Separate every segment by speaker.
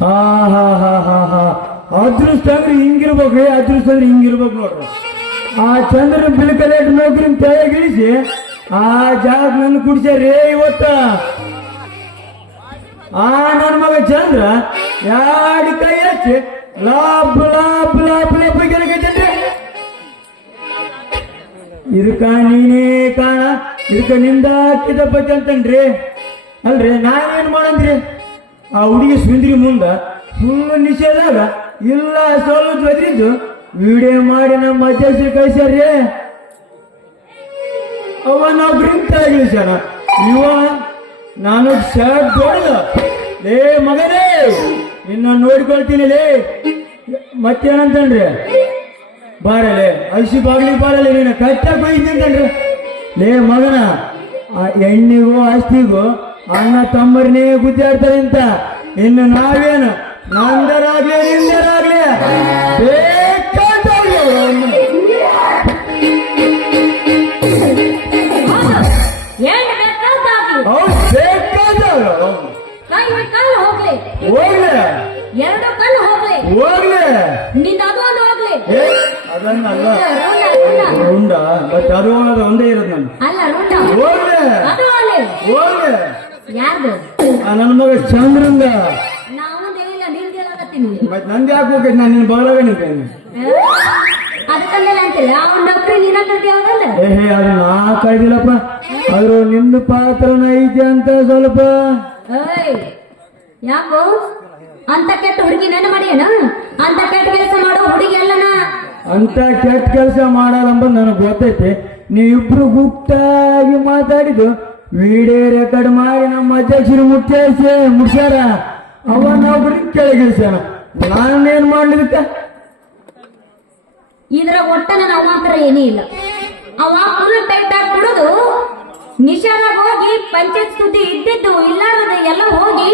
Speaker 1: ಹಾ ಹಾ ಹಾ ಹಾ ಹಾ. ಅದೃಷ್ಟ ಅಂದ್ರೆ ಹಿಂಗಿರ್ಬೇಕು ಅದೃಷ್ಟ ಅಂದ್ರೆ ಹಿಂಗಿರ್ಬೇಕು ನೋಡ್ರಿ. ಆ ಚಂದ್ರನ ಬಿಲ್ಕಲೇಟ್ ನೌಕರಿನ ತೆಳಗಿಳಿಸಿ ಆ ಜಾಗ ನನ್ ಕುಡಿಸ್ಯಾರೇ ಇವತ್ತ. ಆ ನನ್ನ ಮಗ ಚಂದ್ರ ಯಾಡಿ ಕೈ ಹಚ್ಚಿ, ಲಾಬ್ ಲಾಪ್ ಲಾಪ್ ಲಾಪ್ ಗೆಲಗೈತೇನ್ರಿ ಇದಕ್ಕ ನೀನೇ ಕಾಣ ಇದಕ್ಕ ನಿಂದ ಹಾಕಿದ ಬಗ್ಗೆ ಅಂತನ್ರಿ ಅಲ್ರಿ, ನಾನೇನ್ ಮಾಡಂದ್ರಿ? ಆ ಹುಡುಗಿ ಸುಂದ್ರಿ ಮುಂದ ಫುಲ್ ನಿಷೇಧಾಗ ಇಲ್ಲ ಸೋಲು ಬದ್ರಿದ್ದು ವಿಡಿಯೋ ಮಾಡಿ ನಮ್ಮ ಅಧ್ಯಕ್ಷರು ಕಳಿಸ್ಯಾರ್ರಿ. ಅವ ನಾವು ಡ್ರಿಂಕ್ ಆಗಿಳಿಸ್ಯಾನ ಇವ ನಾನು ಶರ್ಟ್ ದೊಡ್ಡ ಲೇ ಮಗನೇ, ನಿನ್ನ ನೋಡ್ಕೊಳ್ತೀನಿ ಲೇ. ಮತ್ತೇನಂತನ್ರಿ ಬಾರಲೆ ಐಸಿ ಬಾಗ್ಲಿ ಬಾರಲೆ ನೀನು ಕಟ್ಟಾಕ್ ಅಂತನ್ರಿ ಲೇ ಮಗನ, ಆ ಎಣ್ಣಿಗೂ, ಆಸ್ತಿಗೂ ಅಣ್ಣ ತಮ್ಮರನ್ನೇ ಗುದ್ದಾಡ್ತಾರೆ ಅಂತ ಇನ್ನು ನಾವೇನು? ನಂದರಾಗ್ಲಿ ನಿಂದರಾಗ್ಲಿ. ಅದನ್ನಲ್ಲ.
Speaker 2: ರುಂಡ.
Speaker 1: ಬಟ್ ಅದು ಒಂದೇ ಇರೋದು ನಾನು ಹೋಗ್ಲಿ.
Speaker 2: ಹೋಗ್ಲಿ. ಯಾರ್ದು?
Speaker 1: ನನ್ನ ಮಗ ಚಂದ್ರಂಗ.
Speaker 2: ನಾವು ದೇವಿಲ್ಲ ನೀನ್ ಕೇಳಕತ್ತೀನಿ.
Speaker 1: ಮತ್ ನಂದು ಯಾಕೆ ನಾನು ನಿನ್ನ ಬಗಲಾಗ ನಿಂತೇನೆ
Speaker 2: ಅದಕ್ಕಂದ್ರೆ ಅಂತಿಲ್ಲ ಅವನ ಡಾಕ್ಟ್ರಿ ನೀನ ಕಟ್ಟಿ ಆಗಲ್ಲ?
Speaker 1: ಏ ಹೇ ಅದು ನಾ ಕಳ್ದಿಲ್ಲಪ್ಪ ಆದ್ರೂ ನಿಂದು ಪಾತ್ರನ ಐತೆ ಅಂತ ಸ್ವಲ್ಪ.
Speaker 2: ಏಯ್ ಯಾಕೋ? ಅಂತ ಕೆಟ್ಟ ಹುಡುಗಿ ನನ್ನ ಮಾಡಿಯನ ಅಂತ ಕೆಟ್ಟ ಕೆಲಸ ಮಾಡೋ ಹುಡುಗಿ ಅಲ್ಲನ?
Speaker 1: ಅಂತ ಕೆಟ್ಟ ಕೆಲಸ ಮಾಡಲ್ಲ ನನಗೆ ಗೊತ್ತೈತಿ. ನೀವಿಬ್ರು ಗುಪ್ತಾಗಿ ಮಾತಾಡಿದ್ದು ವಿಡಿಯೋ ರೆಕಾರ್ಡ್ ಮಾಡಿ ನಮ್ಮ ಅಧ್ಯಕ್ಷರು ಮುಟ್ಟಿಸಿ ಮುಟ್ಸ್ಯಾರ? ಅವ ನಾವು ಕೆಳಗಿಳಿಸ್ಯಾನ. ನಾನೇನ್ ಮಾಡ್ಲಿಕ್ಕ?
Speaker 2: ಇದ್ರ ಒಟ್ಟ ನನ್ನ ಅವಾಂತರ ಏನೂ ಇಲ್ಲ. ಅವ ಫುಲ್ ಟೈಟ್ ಆಗಿ ಬಿಡುದು ನಿಶಾದಾಗ ಹೋಗಿ ಪಂಚಾಯತ್ ಸುದ್ದಿ ಇದ್ದಿದ್ದು ಇಲ್ಲಾರದ ಎಲ್ಲ ಹೋಗಿ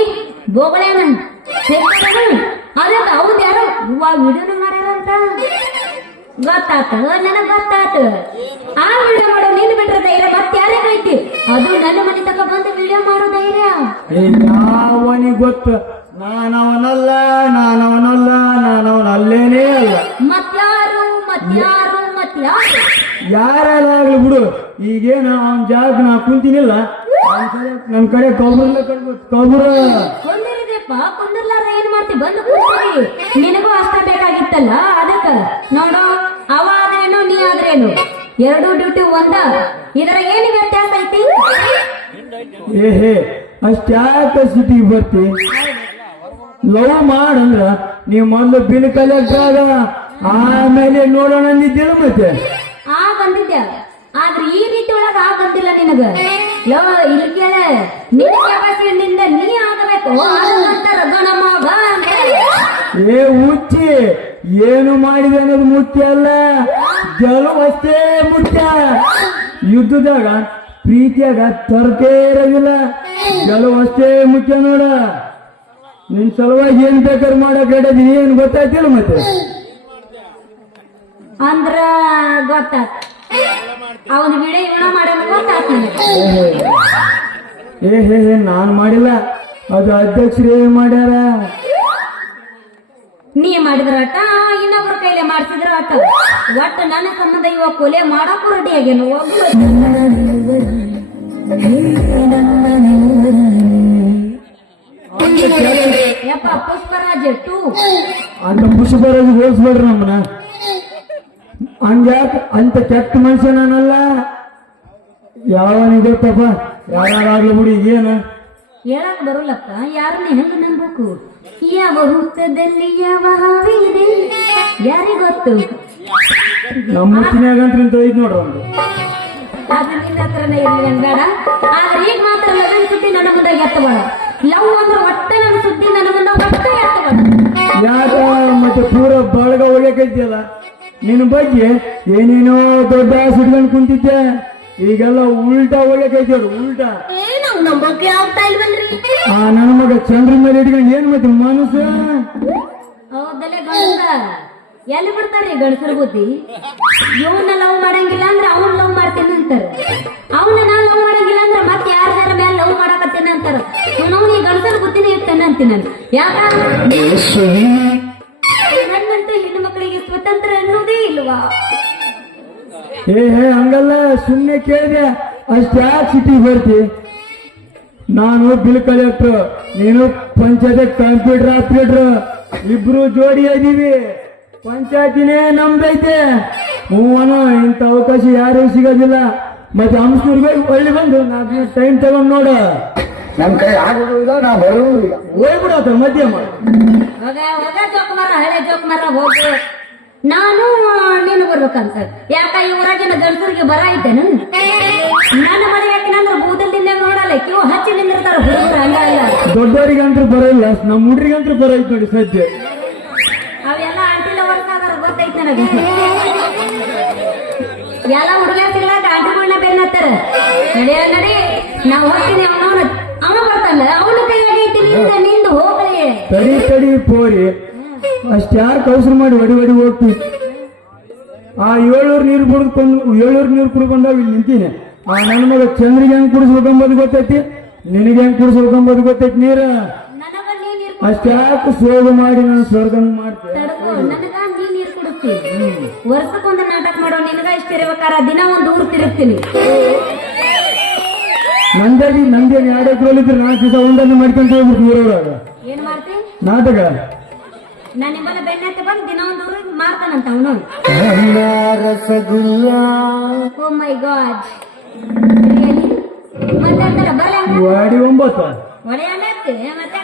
Speaker 2: ಬೋಗಳೇನ ಅದಕ್ಕೆ ಹೌದು ಯಾರು ಹೂವ ಮಾಡ್ಯಾರ ಮಾಡ್ಯಾರಂತ? ಗೊತ್ತಾತ ನನಗ್ ಗೊತ್ತಾತ ಆ ವಿಡಿಯೋ ಮಾಡೋ ನೀನು ಬಿಟ್ರೆ ಧೈರ್ಯ ಮತ್ತೆ ಯಾರಿಗೆ ಐತಿ ಅದು ನನ್ನ ಮನೆ ತಕ ಬಂದು ವಿಡಿಯೋ ಮಾಡೋ ಧೈರ್ಯ.
Speaker 1: ಯಾವನಿಗೆ ಗೊತ್ತು? ನಾನವನಲ್ಲ ನಾನವನಲ್ಲ ನಾನವನ ಅಲ್ಲೇನೇ ಅಲ್ಲ
Speaker 2: ಮತ್ಯಾರು ಮತ್ಯಾರು ಮತ್ಯಾರು?
Speaker 1: ಯಾರಾಗ್ಲಿ ಬಿಡು ಈಗೇನು ಅವನ ಜಾಗ ನಾ ಕುಂತಿನಿಲ್ಲ. ನನ್ ಕಡೆ ಕೌಬುರ್ಲ ಕೌಬುರ
Speaker 2: ಕೊಂದಿರಿದೆಪ್ಪ ಕೊಂದಿರ್ಲಾರ್ದ ಏನ್ ಮಾಡ್ತಿ? ಬಂದು ನಿನಗೂ ಅಷ್ಟ ಬೇಕಾಗಿತ್ತಲ್ಲ ಅದಕ್ಕ. ನೋಡು. ನೀ ಆದ್ರೇನು ಎರಡು ಡ್ಯೂಟಿ ಒಂದ? ಇದರ ಏನು ವ್ಯತ್ಯಾಸ ಐತಿ?
Speaker 1: ಏ ಹೇ ಅಷ್ಟ್ಯಾಕ ಸಿಟಿ ಬರ್ತಿ? ಲವ್ ಮಾಡಂದ್ರ ನೀವು ಮೊದಲು ಬಿಲ್ ಕಲೆಕ್ಟ್ ಆಗ ಆಮೇಲೆ ನೋಡೋಣ ಅಂದಿದ್ದಿಲ್ಲ ಮತ್ತೆ?
Speaker 2: ಆ ಬಂದಿದ್ದೆ ಆದ್ರೆ ಈ ರೀತಿ ಒಳಗ ಆ ಬಂದಿಲ್ಲ ನಿನಗ. ಯೋ ಇಲ್ಲಿ ಕೇಳ. ನಿನ್ನ ಕೆಪಾಸಿಟಿಯಿಂದ ನೀ ಆಗಬೇಕು. ನಮ್ಮ
Speaker 1: ಏ ಹುಚ್ಚಿ ಏನು ಮಾಡಿದೆ ಅನ್ನೋದು ಮುಖ್ಯ ಅಲ್ಲ? ಗೆಲುವು ಅಷ್ಟೇ ಮುಖ್ಯ. ಯುದ್ಧದಾಗ ಪ್ರೀತಿಯಾಗ ತರ್ಕೇ ಇರೋದಿಲ್ಲ. ಗೆಲುವು ಅಷ್ಟೇ ಮುಖ್ಯ ನೋಡ. ನಿನ್ ಸಲುವಾಗಿ ಏನ್ ಬೇಕಾದ್ರೆ ಮಾಡಕ್ ರೆಡಿ ಏನ್ ಗೊತ್ತಾಯ್ತಿಲ್ಲ ಮತ್ತೆ?
Speaker 2: ಅಂದ್ರ ಗೊತ್ತಾತ ಅವನ ಬಿಡಿ ಇವನ ಮಾಡ
Speaker 1: ಏ ಹೇ ಹೇ ನಾನ್ ಮಾಡಿಲ್ಲ. ಅದು ಅಧ್ಯಕ್ಷರೇ ಮಾಡ್ಯಾರ.
Speaker 2: ನೀ ಮಾಡಿದ್ರ ಆಟ ಇನ್ನೊಬ್ರ ಕೈಲೆ ಮಾಡ್ತಿದ್ರ ಆಟ. ಒಟ್ಟು ನನ್ನ ಸಂಬಂಧ ಇವ ಕೊಲೆ ಮಾಡಕ್ಕೂ ರೆಡಿ ಆಗ್ಯಾನ. ಪುಷ್ಪರಾಜ್
Speaker 1: ಹೋಲ್ಸ್ಬೇಡ್ರಿ ನಮ್ಮನ್ನ. ಹಂಗ್ಯಾಕ ಅಂತ ಕೆಟ್ಟ ಮನುಷ್ಯ ನಾನಲ್ಲ. ಯಾವನಿಗೊತ್ತಪ್ಪ ಯಾರಾಗ್ಲಿ ಬಿಡಿ, ಏನು?
Speaker 2: ಹೇಳಕ್ ಬರೋಲ್ಲಪ್ಪ ಯಾರನ್ನ ಹೆಂಗ್ ನಂಬಬೇಕು? ಯಾವ ಹುತ್ತದಲ್ಲಿ ಯಾವ ಹಾವಿದೆ? ಯಾರಿಗೊತ್ತು
Speaker 1: ನಮ್ಮ ಮುತ್ತಿನಾಗಂತ್ರ ಇಂತ ಐದ್ ನೋಡ್ರಿ ಒಂದು.
Speaker 2: ಅದು ನಿನ್ನ ಹತ್ರನೇ ಇರ್ಲಿ ಬೇಡ ಆದ್ರೆ ಈಗ ಮಾತ್ರ ಲಗನ್ ಸುದ್ದಿ ನನ್ನ ಮುಂದೆ ಎತ್ತಬೇಡ ಲವ್ ಅಂದ್ರೆ ಒಟ್ಟೆ ನನ್ನ ಸುದ್ದಿ ನನ್ನ ಮುಂದೆ ಒಟ್ಟೆ ಎತ್ತಬೇಡ
Speaker 1: ಯಾಕ ಮತ್ತೆ ಪೂರ ಬಳಗ ಒಳ್ಳೆಕೈತಿಯಲ್ಲ ನಿನ್ನ ಬಗ್ಗೆ ಏನೇನೋ ದೊಡ್ಡ ಸುಟ್ಕೊಂಡು ಕುಂತಿದ್ದೆ. ಈಗೆಲ್ಲ ಉಲ್ಟಾ ಒಳ್ಳೆಕೈತಿ ನೋಡು ಉಲ್ಟಾ.
Speaker 2: ಏನು ನಂಬಕ್ಕೆ ಆಗ್ತಾ ಇಲ್ವಲ್ರಿ
Speaker 1: ಆ ನನ್ನ ಮಗ ಚಂದ್ರ ಮೇಲೆ ಇಟ್ಕೊಂಡು ಏನ್ ಮತ್ತೆ ಮನಸ್ಸು?
Speaker 2: ಹೌದಲ್ಲೇ ಗಂಡ. ಎಲ್ಲಿ ಬಿಡ್ತಾರೆ ಗಂಡಸರ ಬುದ್ಧಿ? ಇವನ್ನ ಲವ್ ಮಾಡಂಗಿಲ್ಲ ಅಂದ್ರೆ ಅವ್ನ ಲವ್ ಮಾಡ್ತೇನೆ ಅಂತಾರೆ. ಅವನ ನಾ ಲವ್ ಮಾಡಂಗಿಲ್ಲ ಅಂದ್ರೆ ಮತ್ತೆ ಯಾರ್ದಾರ ಮೇಲೆ ಲವ್ ಮಾಡಕತ್ತೇನೆ ಅಂತಾರ? ಈ ಗಂಡಸರ ಬುದ್ಧಿನೇ ಇರ್ತಾನೆ ಅಂತೀನಿ ನಾನು. ಯಾಕ? ನನ್ನಂತ ಹೆಣ್ಣು ಮಕ್ಕಳಿಗೆ ಸ್ವತಂತ್ರ ಅನ್ನೋದೇ ಇಲ್ವಾ?
Speaker 1: ಏ ಹೇ ಹಂಗಲ್ಲ ಸುಮ್ಮನೆ ಕೇಳಿದೆ ಅಷ್ಟ್ಯಾಕ್ ಸಿಟಿ ಬರ್ತಿ? ನಾನು ಬಿಲ್ ಕಲೆಕ್ಟರ್ ನೀನು ಪಂಚಾಯತ್ ಕಂಪ್ಯೂಟರ್ ಆಪರೇಟರ್ ಇಬ್ರು ಜೋಡಿ ಅದೀವಿ ಪಂಚಾಯತಿನೇ ನಮ್ದೈತೆ. ಹೂವನು ಇಂಥ ಅವಕಾಶ ಯಾರು ಸಿಗೋದಿಲ್ಲ. ಮತ್ತೆ ಹಂಸನೂರ್ಗೆ ಒಳ್ಳೆ ಬಂದು ನಾಲ್ಕು ಟೈಮ್ ತಗೊಂಡ್ ನೋಡ.
Speaker 3: ನಮ್ ಕೈ ನಾ ನಾವು ಬರೋದಿಲ್ಲ
Speaker 1: ಹೋಗ್ಬಿಡತ್ತ ಮಧ್ಯಮ.
Speaker 2: ಹೋಗ ಹೋಗ ಜೋಕುಮಾರ ಹಳೆ ಜೋಕುಮಾರ ಹೋಗು. ನಾನು ನೀನು ಬರ್ಬೇಕಂತ. ಯಾಕ ಈ ಊರಾಗಿನ ಗಂಡಸರಿಗೆ ಬರ ಐತೆ ನನ್ನ ಮನೆ ಹಾಕಿನಂದ್ರ ಬೂದಲ್ದಿಂದ ಕಿವು ಹಚ್ಚಿ ನಿಂದಿರ್ತಾರ ಹುಡುಗರು ಹಂಗ ಇಲ್ಲ.
Speaker 1: ದೊಡ್ಡವರಿಗಂತೂ ಬರೋಲ್ಲ ನಮ್ಮ ಹುಡ್ರಿಗಂತೂ ಬರೋಯ್ತು ನೋಡಿ ಸದ್ಯ.
Speaker 2: ಅವೆಲ್ಲ ಆಂಟಿಲ ವರ್ಕಾದಾರ ಗೊತ್ತೈತೆ ನನಗೆ. ಎಲ್ಲ ಹುಡುಗ ಸಿಗ್ಲಾಕ ಆಂಟಿಗಳನ್ನ ಬೆನ್ನತ್ತಾರ ನಡಿ ನಡಿ ನಾವು ಹೋಗ್ತೀನಿ ಅವನವನ ಅವ ಬರ್ತಾನ. ಅವನ ಕೈಯಾಗ ಐತಿ ನಿಂದ ನಿಂದು ಹೋಗ್ಲಿ.
Speaker 1: ತಡಿ ತಡಿ ಪೋರಿ. ಅಷ್ಟ್ಯಾಕೆ ಕೌಸರು ಮಾಡಿ ಒಡಿ ಒಡಿ ಹೋಗ್ತಿ. ಆ ಏಳೂರು ನೀರು ಕುಡಿದ್ಕೊಂಡು ಏಳೂರು ನೀರು ಕುಡ್ಕೊಂಡಾಗ ಇಲ್ಲಿ ನಿಂತೀನಿ. ಆ ನನ್ನ ಮಗ ಚಂದ್ರಿಗೆ ಹೆಂಗ್ ಕುಡಿಸ್ಬೇಕಂಬುದು ಗೊತ್ತೈತಿ? ನಿನಗೆ ಹೆಂಗ್ ಕುಡಿಸ್ಬೇಕಂಬುದು ಗೊತ್ತೈತಿ ನೀರ? ಅಷ್ಟ್ಯಾಕೆ ಸೋಗು ಮಾಡಿ ನಾನು ಸ್ವರ್ಗನ ಮಾಡ್ತೀನಿ
Speaker 2: ತಡ್ಕೊ ನನಗ ನೀ ನೀರ್ ಕುಡಿಸ್ತೀನಿ ವರ್ಷಕ್ಕೊಂದು ನಾಟಕ ಮಾಡೋ ನಿನಗ ಇಷ್ಟ ಇರ್ಬೇಕಾರ ದಿನ ಒಂದು ಊರು ತಿರುಗ್ತೀನಿ.
Speaker 1: ನಂದಾಗಿ ನಂದೇನು ಎರಡು ಎಕರೆ ನಾಲ್ಕು ದಿವಸ ಒಂದನ್ನು ಮಾಡ್ಕೊಂತ ಹೋಗ್ಬಿಟ್ಟು
Speaker 2: ಏನ್ ಮಾಡ್ತಿ?
Speaker 1: ನಾಟಕ?
Speaker 2: ನಾನು ನಿಮ್ಮನ್ನ ಬೆನ್ನತ್ತೆ ಬಂದು ದಿನ ಒಂದು ಊರು ಮಾರ್ತಾನಂತ ಅವನು.
Speaker 3: ರಸಗುಲ್ಲ.
Speaker 2: ಓ ಮೈ ಗಾಡ್
Speaker 1: ವಾಡಿ ಒಂಬತ್ತು
Speaker 2: ಒಳ್ಳೆ ಮತ್ತೆ